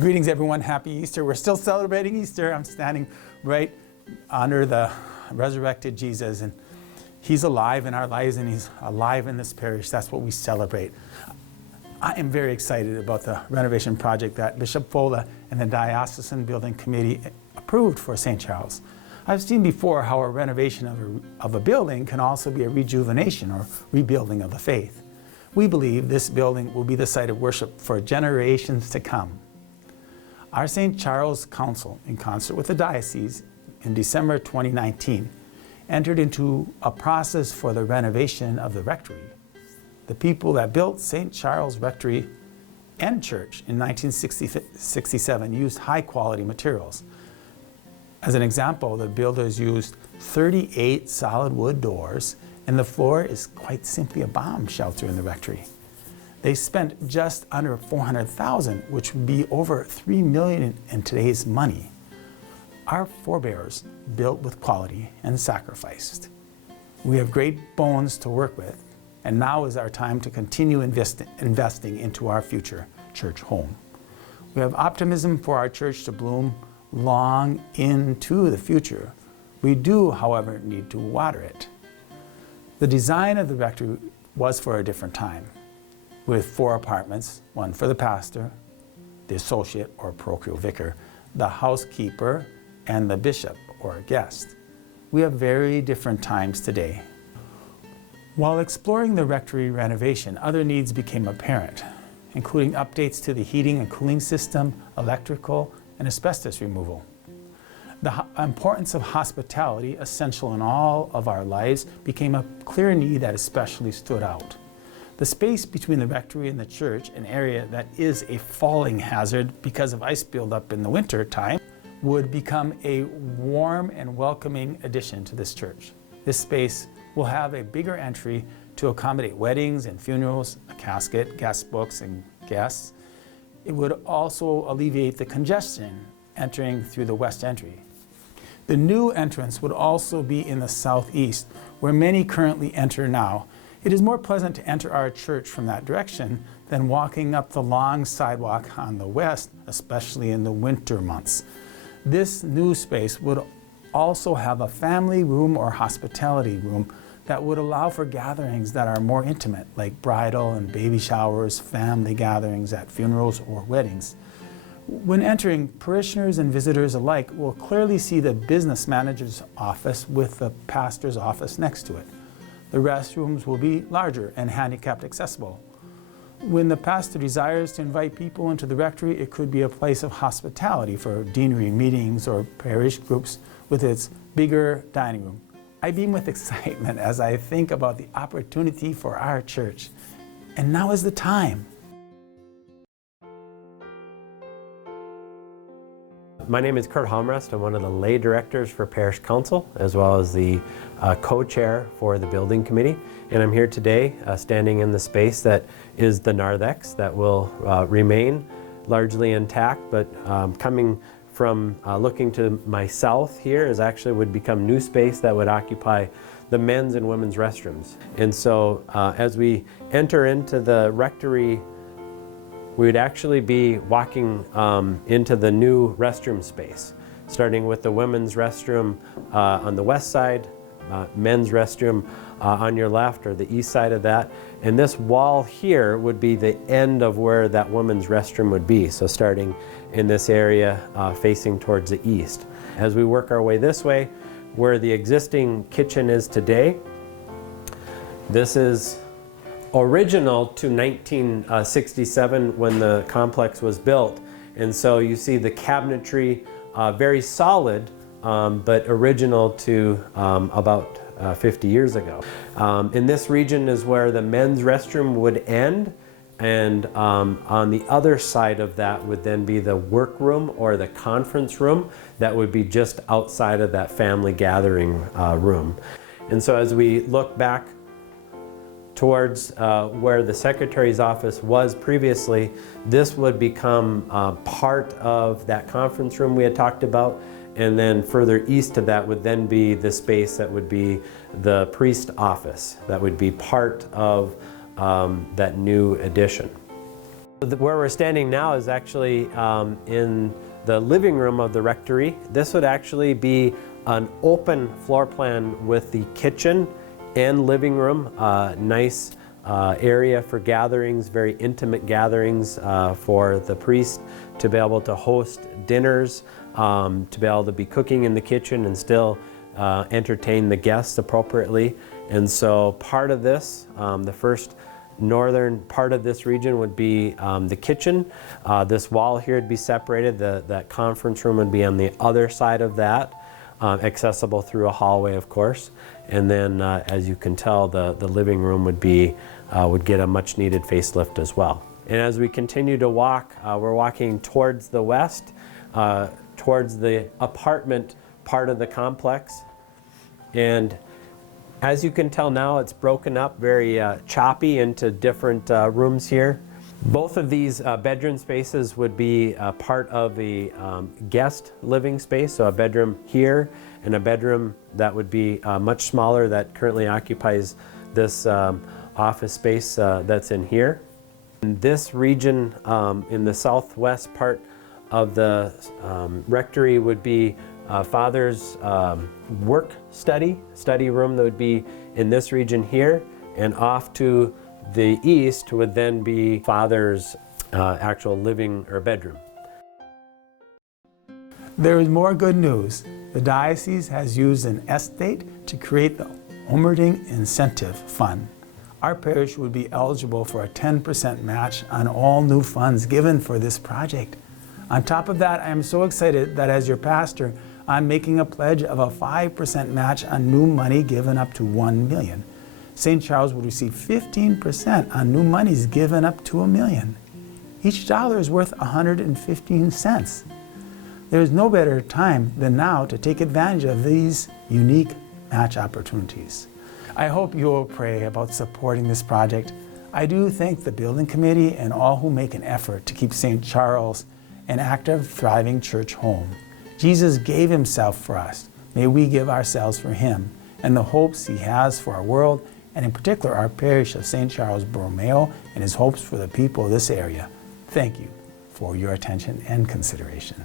Greetings everyone, happy Easter. We're still celebrating Easter. I'm standing right under the resurrected Jesus, and he's alive in our lives and he's alive in this parish. That's what we celebrate. I am very excited about the renovation project that Bishop Fola and the Diocesan Building Committee approved for St. Charles. I've seen before how a renovation of a building can also be a rejuvenation or rebuilding of the faith. We believe this building will be the site of worship for generations to come. Our St. Charles Council, in concert with the diocese, in December 2019, entered into a process for the renovation of the rectory. The people that built St. Charles Rectory and Church in 1967 used high-quality materials. As an example, the builders used 38 solid wood doors, and the floor is quite simply a bomb shelter in the rectory. They spent just under $400,000, which would be over $3 million in today's money. Our forebears built with quality and sacrificed. We have great bones to work with, and now is our time to continue investing into our future church home. We have optimism for our church to bloom long into the future. We do, however, need to water it. The design of the rectory was for a different time, with 4 apartments, one for the pastor, the associate or parochial vicar, the housekeeper, and the bishop or guest. We have very different times today. While exploring the rectory renovation, other needs became apparent, including updates to the heating and cooling system, electrical, and asbestos removal. The importance of hospitality, essential in all of our lives, became a clear need that especially stood out. The space between the rectory and the church, an area that is a falling hazard because of ice buildup in the winter time, would become a warm and welcoming addition to this church. This space will have a bigger entry to accommodate weddings and funerals, a casket, guest books, and guests. It would also alleviate the congestion entering through the west entry. The new entrance would also be in the southeast, where many currently enter now. It is more pleasant to enter our church from that direction than walking up the long sidewalk on the west, especially in the winter months. This new space would also have a family room or hospitality room that would allow for gatherings that are more intimate, like bridal and baby showers, family gatherings at funerals or weddings. When entering, parishioners and visitors alike will clearly see the business manager's office with the pastor's office next to it. The restrooms will be larger and handicapped accessible. When the pastor desires to invite people into the rectory, it could be a place of hospitality for deanery meetings or parish groups with its bigger dining room. I beam with excitement as I think about the opportunity for our church. And now is the time. My name is Kurt Halmrest. I'm one of the lay directors for Parish Council, as well as the co-chair for the building committee. And I'm here today standing in the space that is the narthex that will remain largely intact, but coming from looking to my south here is actually would become new space that would occupy the men's and women's restrooms. And so as we enter into the rectory, we would actually be walking into the new restroom space, starting with the women's restroom on the west side, men's restroom on your left or the east side of that. And this wall here would be the end of where that women's restroom would be. So starting in this area facing towards the east. As we work our way this way, where the existing kitchen is today, this is original to 1967 when the complex was built. And so you see the cabinetry very solid, but original to about 50 years ago. In this region is where the men's restroom would end, and on the other side of that would then be the workroom or the conference room that would be just outside of that family gathering room. And so as we look back towards where the secretary's office was previously, this would become part of that conference room we had talked about, and then further east of that would then be the space that would be the priest office that would be part of that new addition. Where we're standing now is actually in the living room of the rectory. This would actually be an open floor plan with the kitchen and living room. Nice area for gatherings, very intimate gatherings for the priest to be able to host dinners, to be able to be cooking in the kitchen and still entertain the guests appropriately. And so part of this, the first northern part of this region would be the kitchen. This wall here would be separated. That conference room would be on the other side of that, accessible through a hallway, of course. And then, as you can tell, the living room would get a much needed facelift as well. And as we continue to walk, we're walking towards the west, towards the apartment part of the complex. And as you can tell now, it's broken up very choppy into different rooms here. Both of these bedroom spaces would be part of a guest living space, so a bedroom here and a bedroom that would be much smaller that currently occupies this office space that's in here. In this region, in the southwest part of the rectory would be Father's work study room that would be in this region here, and off to the east would then be Father's actual living or bedroom. There is more good news. The diocese has used an estate to create the Omerding Incentive Fund. Our parish would be eligible for a 10% match on all new funds given for this project. On top of that, I am so excited that as your pastor, I'm making a pledge of a 5% match on new money given up to $1 million. St. Charles would receive 15% on new monies given up to $1 million. Each dollar is worth 115 cents. There is no better time than now to take advantage of these unique match opportunities. I hope you will pray about supporting this project. I do thank the building committee and all who make an effort to keep St. Charles an active, thriving church home. Jesus gave himself for us. May we give ourselves for him and the hopes he has for our world, and in particular our parish of St. Charles Borromeo and his hopes for the people of this area. Thank you for your attention and consideration.